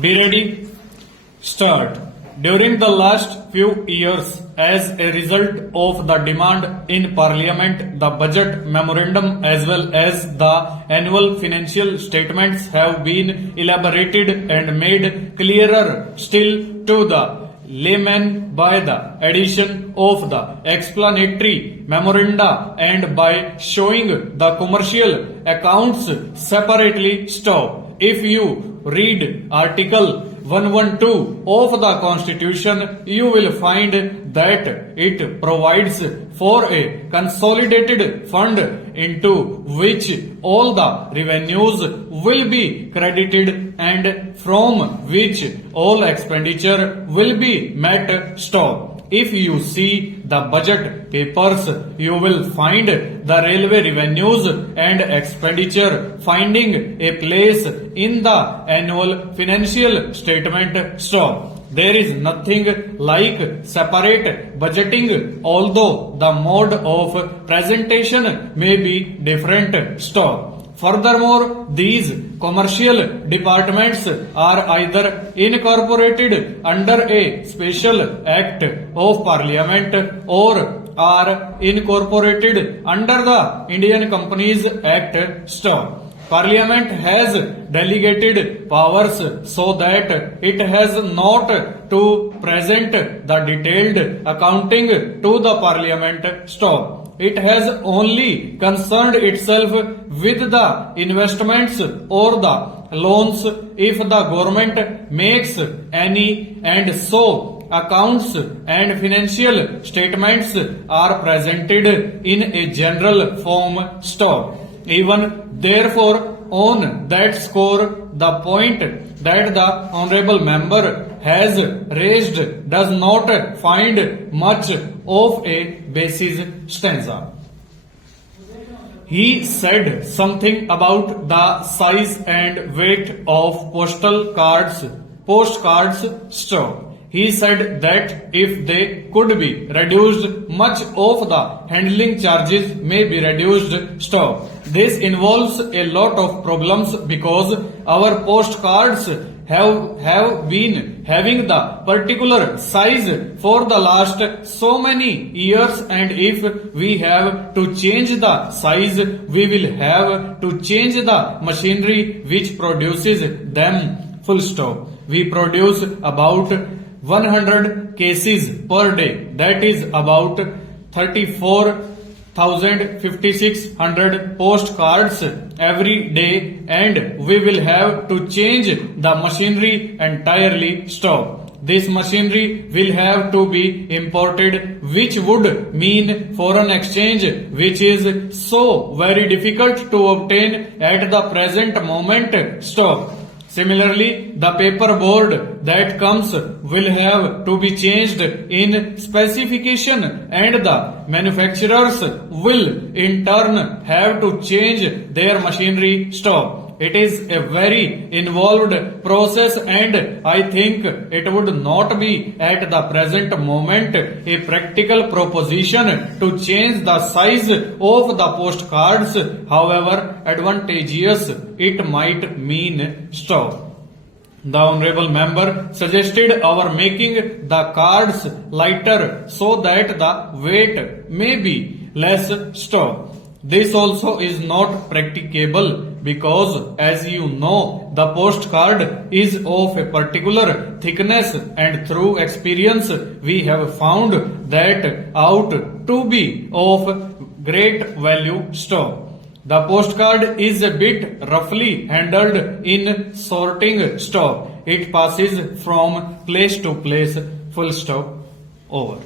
Be ready. Start. During the last few years, as a result of the demand in Parliament, the budget memorandum as well as the annual financial statements have been elaborated and made clearer still to the layman by the addition of the explanatory memoranda and by showing the commercial accounts separately. Stop. If you read Article 112 of the Constitution, you will find that it provides for a consolidated fund into which all the revenues will be credited and from which all expenditure will be met. Stop. If you see the budget papers, you will find the railway revenues and expenditure finding a place in the annual financial statement. Stop. There is nothing like separate budgeting, although the mode of presentation may be different. Stop. Furthermore, these commercial departments are either incorporated under a special act of Parliament or are incorporated under the Indian Companies Act. Stop. Parliament has delegated powers so that it has not to present the detailed accounting to the Parliament. Stop. It has only concerned itself with the investments or the loans if the government makes any, and so accounts and financial statements are presented in a general form. Stop. Even therefore, on that score, the point that the honorable member has raised does not find much of a basis. Stanza. He said something about the size and weight of postcards. Stop. He said that if they could be reduced, much of the handling charges may be reduced. Stop. This involves a lot of problems because our postcards have been having the particular size for the last so many years, and if we have to change the size, we will have to change the machinery which produces them. Full stop. We produce about 100 cases per day, that is about 34,5600 postcards every day, and we will have to change the machinery entirely. Stop. This machinery will have to be imported, which would mean foreign exchange, which is so very difficult to obtain at the present moment. Stop. Similarly, the paper board that comes will have to be changed in specification, and the manufacturers will in turn have to change their machinery. Stop. It is a very involved process, and I think it would not be at the present moment a practical proposition to change the size of the postcards, however advantageous it might mean. Stop. The honorable member suggested our making the cards lighter so that the weight may be less. Stop. This also is not practicable because, as you know, the postcard is of a particular thickness, and through experience we have found that out to be of great value. Stop. The postcard is a bit roughly handled in sorting. Stop. It passes from place to place. Full stop. Over.